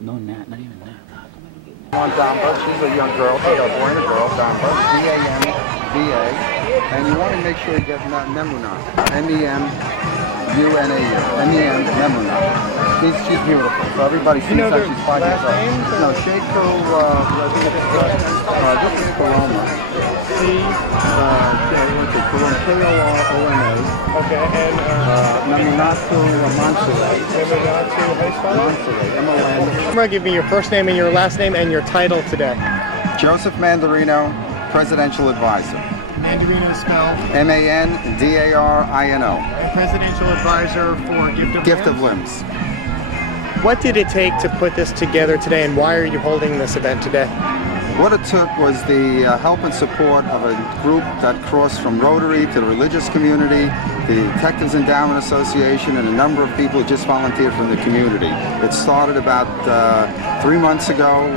No, not even that. On Damba, she's a young girl, so you got a boy and a girl, Damba, D-A-M-B-A, and you want to make sure you get Memuna, M-E-M-U-N-A-U, M-E-M, Memuna. She's beautiful, so everybody sees that she's 5 years old. No, Sheiko, I think this is Corona. K-O-R-O-N-A. Okay, and Memunatu Mansure. Memunatu, how do you spell it? Mansure, M-O-N. Give me your first name and your last name and your title today. Joseph Mandarino, Presidential Advisor. Mandarino spelled? M-A-N-D-A-R-I-N-O. Presidential Advisor for Gift of Limbs. What did it take to put this together today, and why are you holding this event today? What it took was the help and support of a group that crossed from Rotary to the religious community, the Detectives Endowment Association, and a number of people who just volunteered from the community. It started about 3 months ago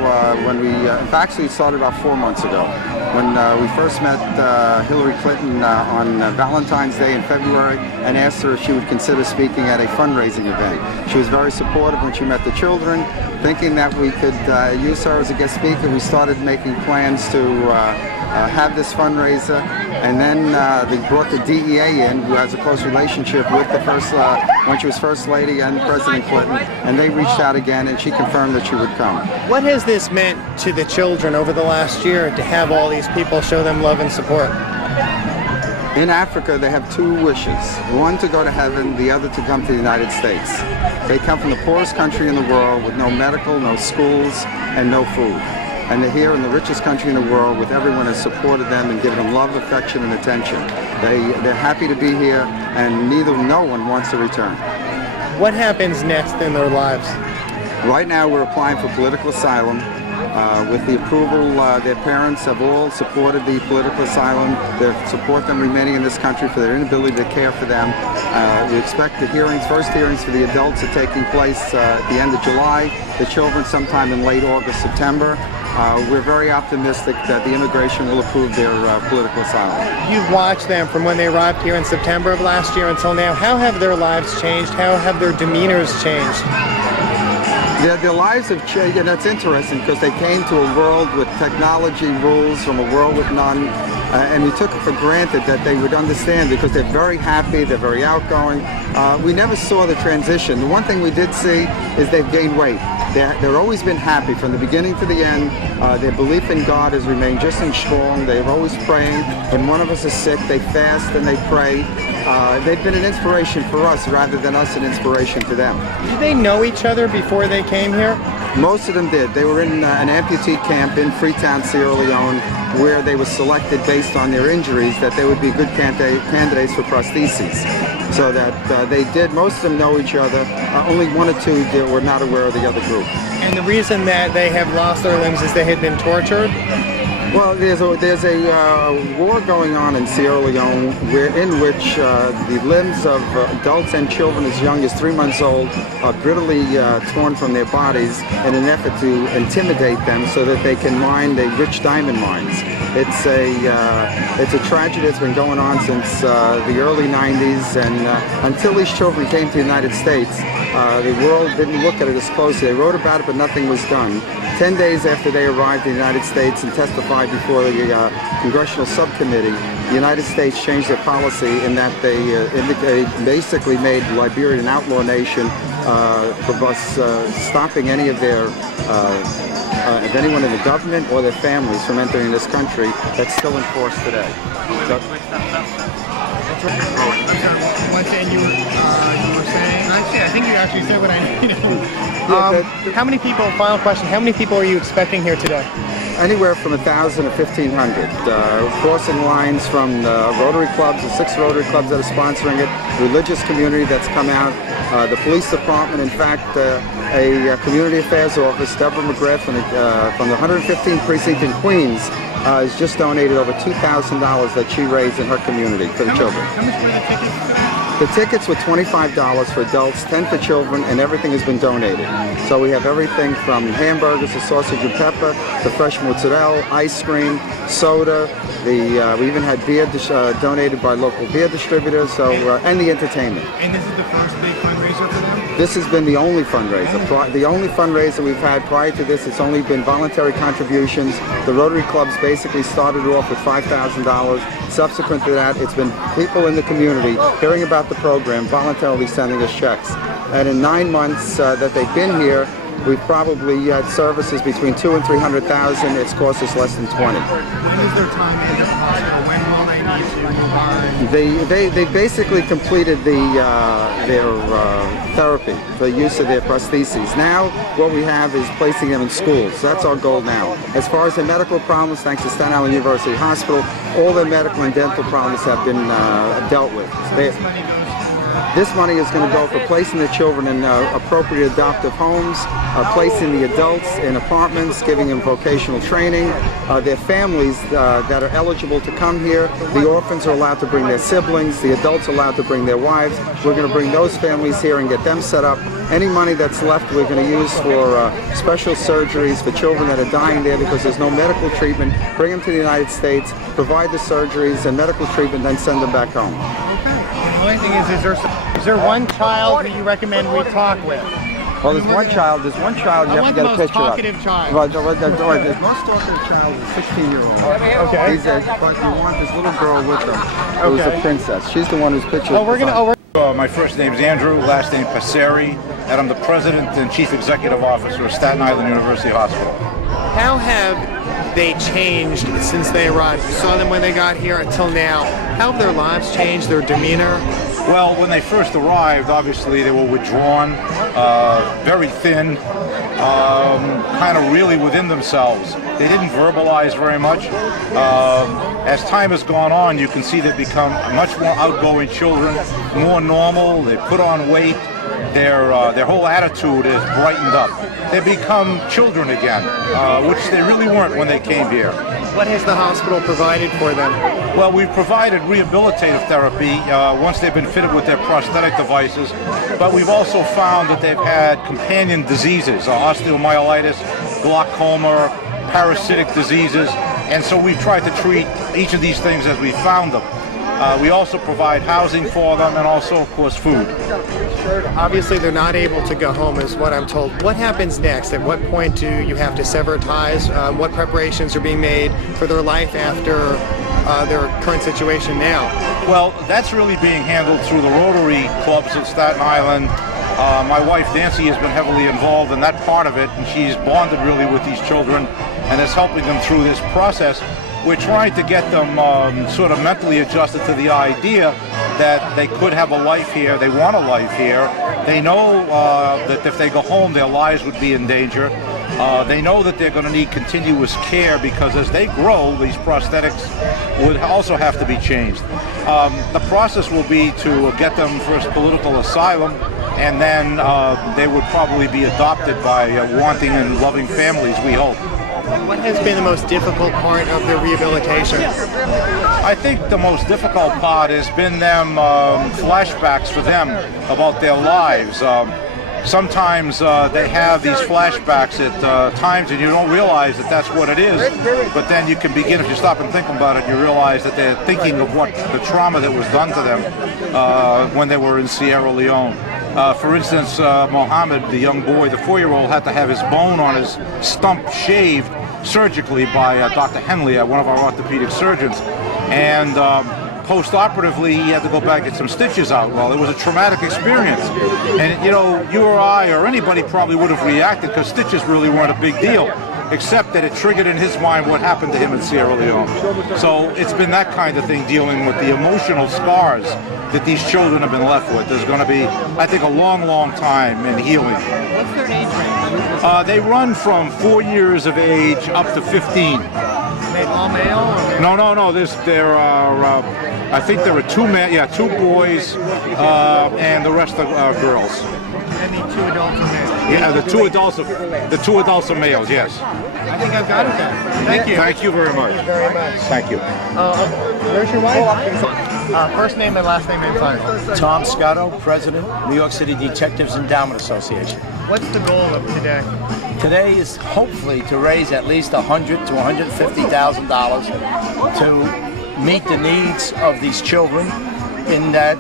when we, in fact, actually it started about 4 months ago when we first met Hillary Clinton on Valentine's Day in February and asked her if she would consider speaking at a fundraising event. She was very supportive when she met the children. Thinking that we could use her as a guest speaker, we started making plans to have this fundraiser, and then they brought the DEA in, who has a close relationship with the when she was First Lady and President Clinton, and they reached out again, and she confirmed that she would come. What has this meant to the children over the last year to have all these people show them love and support? In Africa, they have 2 wishes. One to go to heaven, the other to come to the United States. They come from the poorest country in the world with no medical, no schools, and no food. And they're here in the richest country in the world with everyone has supported them and given them love, affection, and attention. They're happy to be here, and no one wants to return. What happens next in their lives? Right now, we're applying for political asylum. With the approval, their parents have all supported the political asylum. They support them remaining in this country for their inability to care for them. We expect the first hearings for the adults are taking place at the end of July, the children sometime in late August, September. We're very optimistic that the immigration will approve their political asylum. You've watched them from when they arrived here in September of last year until now. How have their lives changed? How have their demeanors changed? Their lives have changed, and that's interesting because they came to a world with technology rules from a world with none, and we took it for granted that they would understand because they're very happy, they're very outgoing. We never saw the transition. The one thing we did see is they've gained weight. They've always been happy from the beginning to the end. Their belief in God has remained just as strong. They're always praying. When one of us is sick, they fast and they pray. They've been an inspiration for us rather than us an inspiration to them. Did they know each other before they came here? Most of them did. They were in an amputee camp in Freetown, Sierra Leone, where they were selected based on their injuries that they would be good candidates for prostheses. So that they did, most of them know each other. Only 1 or 2 were not aware of the other group. And the reason that they have lost their limbs is they had been tortured? Well, there's a war going on in Sierra Leone in which the limbs of adults and children as young as 3 months old are brutally torn from their bodies in an effort to intimidate them so that they can mine the rich diamond mines. It's a tragedy that's been going on since the early 90s, and until these children came to the United States, the world didn't look at it as closely. They wrote about it, but nothing was done. 10 days after they arrived in the United States and testified before the Congressional Subcommittee, the United States changed their policy in that they basically made Liberia an outlaw nation for stopping any of their of anyone in the government or their families from entering this country. That's still in force today. So, One thing you were saying, actually, I think you actually said what I needed. How many people, final question, how many people are you expecting here today? Anywhere from 1,000 to 1,500. Crossing lines from Rotary clubs, the 6 Rotary clubs that are sponsoring it, religious community that's come out, the police department, in fact, a community affairs office, Deborah McGrath from the 115th precinct in Queens, has just donated over $2,000 that she raised in her community for the children. How much were the tickets? The tickets were $25 for adults, 10 for children, and everything has been donated. So we have everything from hamburgers to sausage and pepper to fresh mozzarella, ice cream, soda. We even had beer donated by local beer distributors. So and the entertainment. And this is the first big fundraiser for them? This has been the only fundraiser. The only fundraiser we've had prior to this, it's only been voluntary contributions. The Rotary Clubs basically started off with $5,000. Subsequent to that, it's been people in the community hearing about the program, voluntarily sending us checks. And in 9 months that they've been here, we've probably had services between $200,000 and $300,000. It's cost us less than 20. When is their time in the hospital? When will they need to move on? They basically completed their therapy, the use of their prostheses. Now what we have is placing them in schools. So that's our goal now. As far as their medical problems, thanks to Staten Island University Hospital, all their medical and dental problems have been dealt with. This money is going to go for placing the children in appropriate adoptive homes, placing the adults in apartments, giving them vocational training. Their families that are eligible to come here, the orphans are allowed to bring their siblings, the adults are allowed to bring their wives. We're going to bring those families here and get them set up. Any money that's left we're going to use for special surgeries for children that are dying there because there's no medical treatment. Bring them to the United States, provide the surgeries and medical treatment, then send them back home. The only thing is there one child that you recommend we talk with? Well, there's one child you have to get a picture of. Child. Well, the most talkative child is a 16-year-old. Okay. But you want this little girl with them who's a princess. She's the one whose picture My first name's Andrew, last name Passeri, and I'm the President and Chief Executive Officer of Staten Island University Hospital. How have they changed since they arrived? You saw them when they got here until now. How have their lives changed, their demeanor? Well, when they first arrived, obviously they were withdrawn, very thin, kind of really within themselves. They didn't verbalize very much. As time has gone on, you can see they've become much more outgoing children, more normal. They put on weight. Their whole attitude is brightened up. They become children again, which they really weren't when they came here. What has the hospital provided for them? Well, we've provided rehabilitative therapy once they've been fitted with their prosthetic devices, but we've also found that they've had companion diseases, osteomyelitis, glaucoma, parasitic diseases, and so we've tried to treat each of these things as we found them. We also provide housing for them and also, of course, food. Obviously, they're not able to go home, is what I'm told. What happens next? At what point do you have to sever ties? What preparations are being made for their life after their current situation now? Well, that's really being handled through the Rotary Clubs of Staten Island. My wife, Nancy, has been heavily involved in that part of it, and she's bonded really with these children and is helping them through this process. We're trying to get them sort of mentally adjusted to the idea that they could have a life here, they want a life here. They know that if they go home, their lives would be in danger. They know that they're going to need continuous care because as they grow, these prosthetics would also have to be changed. The process will be to get them first political asylum, and then they would probably be adopted by wanting and loving families, we hope. What has been the most difficult part of their rehabilitation? I think the most difficult part has been them flashbacks for them about their lives. Sometimes they have these flashbacks at times and you don't realize that that's what it is, but then you can begin, if you stop and think about it, you realize that they're thinking of what the trauma that was done to them when they were in Sierra Leone. For instance, Mohammed, the young boy, the 4-year-old, had to have his bone on his stump shaved surgically by Dr. Henley, one of our orthopedic surgeons. And post-operatively, he had to go back and get some stitches out. Well, it was a traumatic experience. And, you know, you or I or anybody probably would have reacted because stitches really weren't a big deal, except that it triggered in his mind what happened to him in Sierra Leone. So it's been that kind of thing, dealing with the emotional scars that these children have been left with. There's going to be, I think, a long, long time in healing. What's their age range? They run from 4 years of age up to 15. They all male? Or No. There are, I think there are two boys, and the rest are girls. and the 2 adults are males? Yeah, the two adults are males. Yes. I think I've got it then. Thank you. Thank you very much. Thank you very much. Thank you. Where's your wife? First name and last name and title. Tom Scotto, President, New York City Detectives Endowment Association. What's the goal of today? Today is hopefully to raise at least $100,000 to $150,000 to meet the needs of these children in that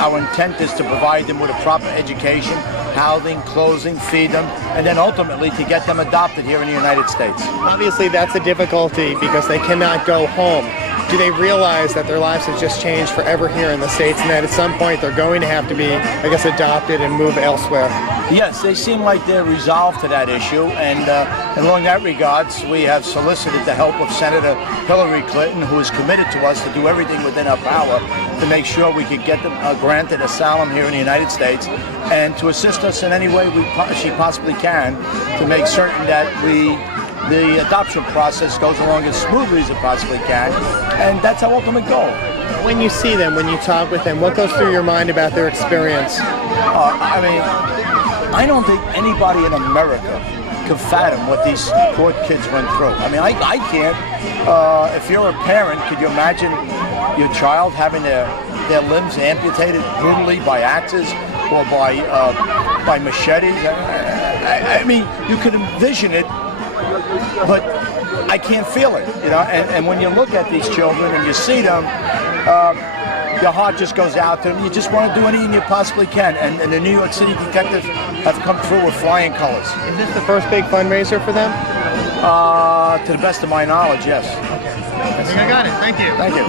our intent is to provide them with a proper education, housing, clothing, feed them, and then ultimately to get them adopted here in the United States. Obviously, that's a difficulty because they cannot go home. Do they realize that their lives have just changed forever here in the States and that at some point they're going to have to be, I guess, adopted and move elsewhere? Yes, they seem like they're resolved to that issue, and along that regards, we have solicited the help of Senator Hillary Clinton, who is committed to us to do everything within our power to make sure we could get them granted asylum here in the United States, and to assist us in any way she possibly can to make certain that the adoption process goes along as smoothly as it possibly can, and that's our ultimate goal. When you see them, when you talk with them, what goes through your mind about their experience? I don't think anybody in America can fathom what these poor kids went through. I can't. If you're a parent, could you imagine your child having their limbs amputated brutally by axes or by machetes? You could envision it, but I can't feel it, and when you look at these children and you see them, your heart just goes out to them. You just want to do anything you possibly can, and the New York City detectives have come through with flying colors. Is this the first big fundraiser for them? To the best of my knowledge, yes. Okay. I think I got it. Thank you. Thank you.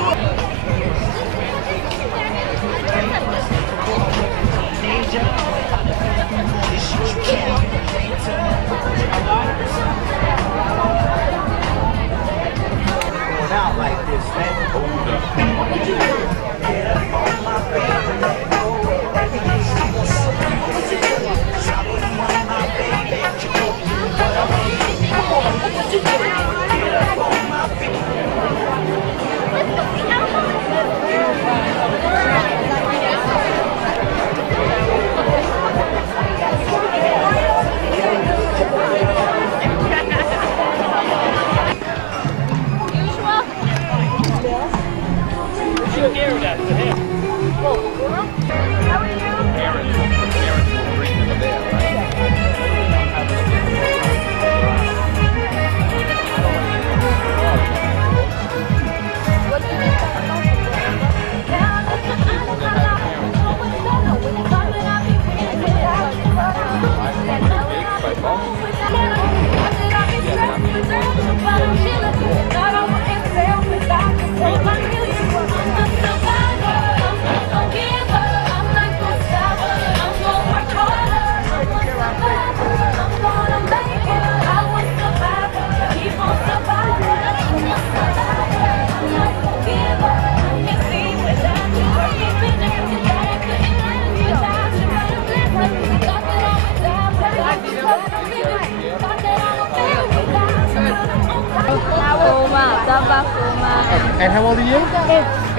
And how old are you?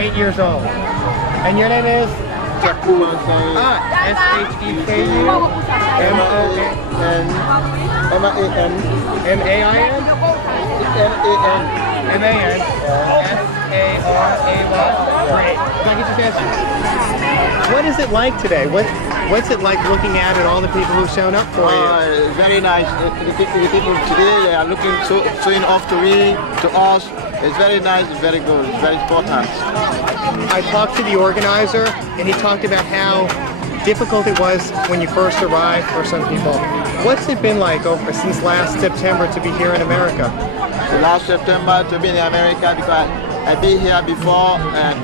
8 years old. And your name is? S-H-E-K-U M-A-N M-A-I-n? M-A-N M-A-N. S-A-R-A-Y. Great. Can I get your answer? What is it like today? What's it like looking at all the people who've shown up for you? Very nice. The people today, they are looking showing off to me, to us. It's very nice, it's very good, it's very important. I talked to the organizer, and he talked about how difficult it was when you first arrived for some people. What's it been like since last September to be here in America? The last September to be in America, because I've been here before,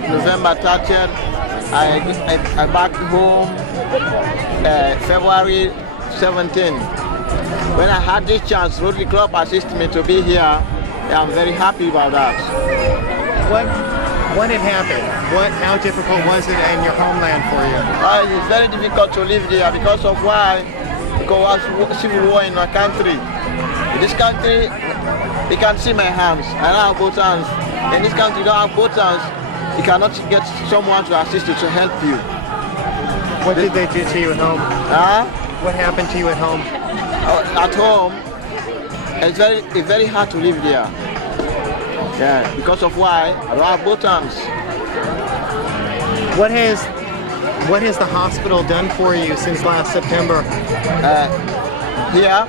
November 30th. I back home February 17th. When I had this chance, Rotary Club assisted me to be here. I'm very happy about that. What had happened? How difficult was it in your homeland for you? It's very difficult to live there because of why? Because of civil war in our country. In this country, you can see my hands. I don't have both hands. In this country, you don't have both hands. You cannot get someone to assist you, to help you. What did they do to you at home? What happened to you at home? At home, it's very hard to live there. Yeah, because of why? I don't have both hands. What has the hospital done for you since last September? Here,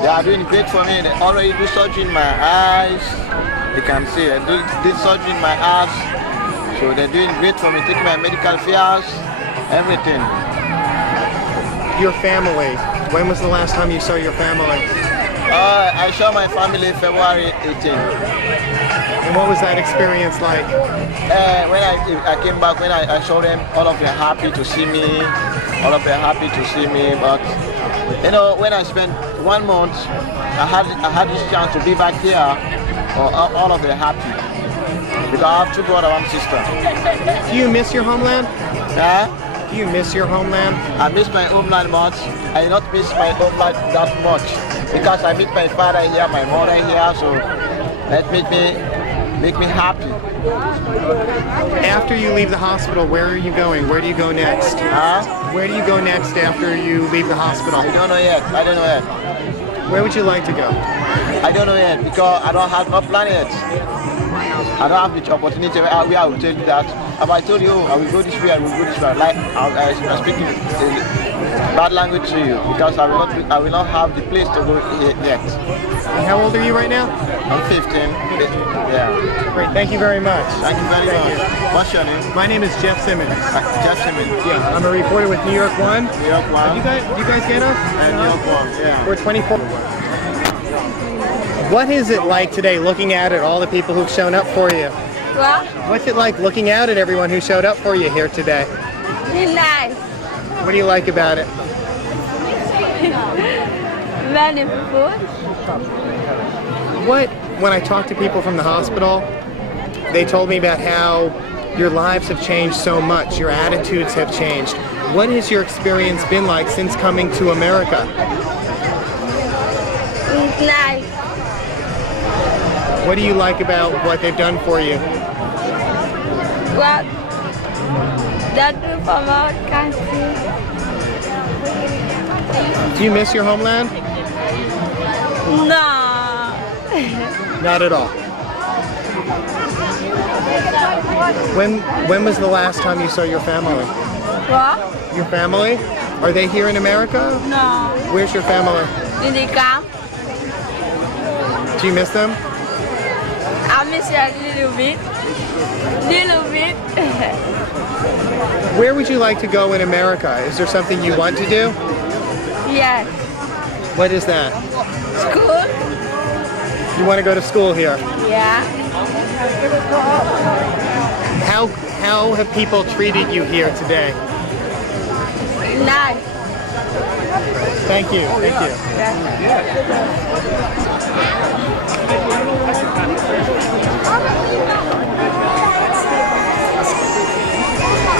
they are doing great for me. They already do surgery in my eyes. You can see, I did surgery in my eyes So they're doing great for me, taking my medical fares, everything. Your family. When was the last time you saw your family? I saw my family February 18th. And what was that experience like? When I came back, when I saw them, all of them happy to see me. All of them happy to see me. But you know, when I spent 1 month, I had this chance to be back here. All of them happy because I have 2 brothers, 1 sister. Do you miss your homeland? Yeah. Do you miss your homeland? I miss my homeland much. I do not miss my homeland that much because I meet my father here, my mother here, so that make me happy. After you leave the hospital, where are you going? Where do you go next? Where do you go next after you leave the hospital? I don't know yet. I don't know yet. Where would you like to go? I don't know yet because I don't have no plan yet. I don't have the opportunity where I will tell you that. If I told you I will go this way, I will go this way. Like I'm speaking bad language to you because I will not have the place to go yet. And how old are you right now? I'm 15. Yeah. Great. Thank you very much. Thank you very much. You. What's your name? My name is Jeff Simmons. Jeff Simmons. Yeah, I'm a reporter with New York One. New York One. Do you guys get us? New York One. Yeah. We're 24. What is it like today looking out at all the people who've shown up for you? What? What's it like looking out at everyone who showed up for you here today? It's nice. What do you like about it? Very food. When I talk to people from the hospital, they told me about how your lives have changed so much, your attitudes have changed. What has your experience been like since coming to America? It's nice. What do you like about what they've done for you? What? That do for our country. Do you miss your homeland? No. Not at all. When was the last time you saw your family? What? Your family? Are they here in America? No. Where's your family? In the camp. Do you miss them? I miss you a little bit. Little bit. Where would you like to go in America? Is there something you want to do? Yes. What is that? School. You want to go to school here? Yeah. How have people treated you here today? Nice. Thank you. Thank you.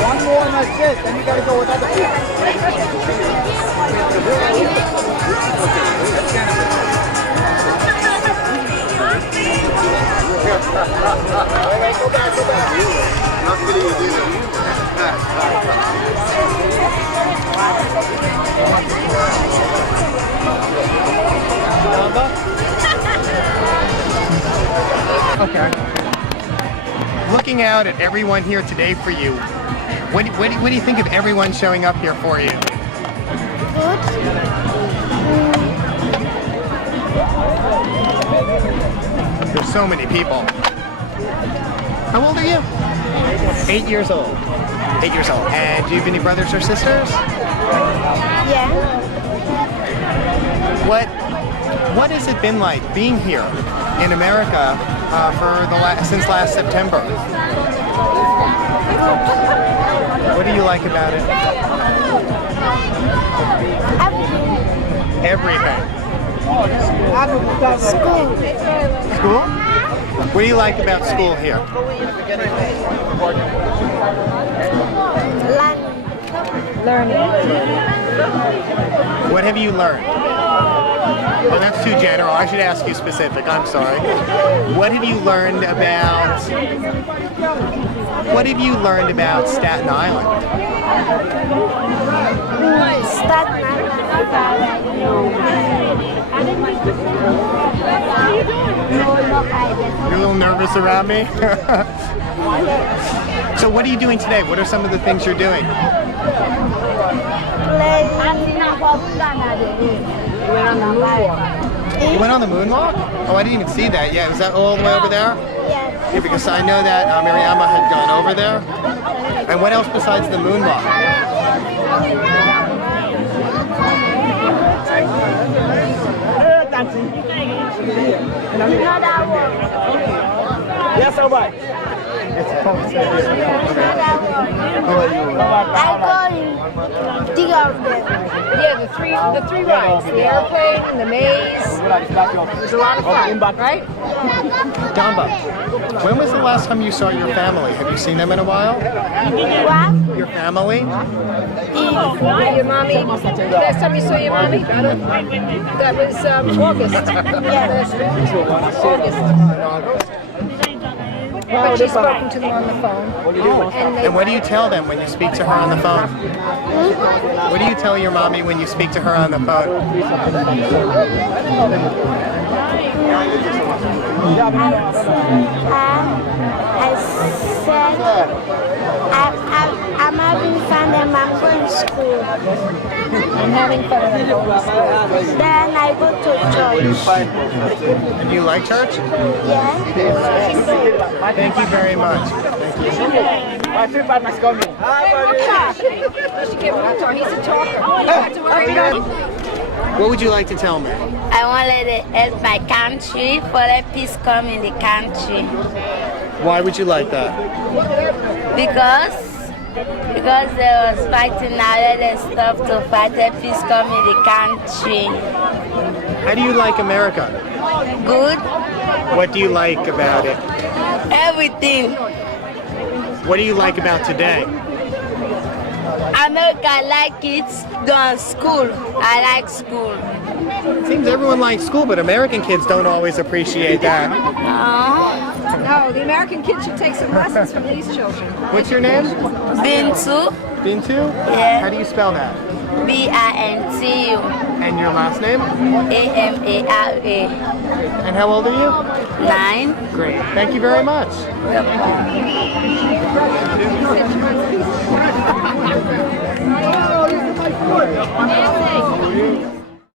One more and that's it. Then you gotta go with other people. Go back. Not really you did Okay. Looking out at everyone here today for you, what do you think of everyone showing up here for you? There's so many people. How old are you? 8 years old. 8 years old. And do you have any brothers or sisters? Yeah. What has it been like being here in America since last September? What do you like about it? Everything. School? What do you like about school here? Learning. What have you learned? Oh, that's too general. I should ask you specific. I'm sorry. What have you learned about Staten Island? Staten Island. You're a little nervous around me? So what are you doing today? What are some of the things you're doing? You went on the moonwalk? Oh, I didn't even see that yet. Was that all the way over there? Yes. Yeah, because I know that Mariama had gone over there. And what else besides the moonwalk? Yes, all right. I'm going dig out there. Yeah, the three rides, the airplane and the maze. It was a lot of fun, right? Gamba, when was the last time you saw your family? Have you seen them in a while? What? Your family? Your mommy, last time you saw your mommy? That was August. August. But she's spoken to them on the phone. And what do you tell them when you speak to her on the phone? What do you tell your mommy when you speak to her on the phone? I said I'm having fun and I'm going to school. I'm having fun and I'm going to school. Then I go to church. And you like church? Yeah. Thank you very much. He's a talker. You don't have to worry about him. What would you like to tell me? I wanted to help my country for the peace come in the country. Why would you like that? Because they was fighting all of the stuff to fight the peace come in the country. How do you like America? Good. What do you like about it? Everything. What do you like about today? America like it. Go to school. I like school. It seems everyone likes school, but American kids don't always appreciate that. No, the American kids should take some lessons from these children. What's your name? Bintu. Bintu? Yeah. How do you spell that? Bintu. And your last name? Amara. And how old are you? 9. Great. Thank you very much.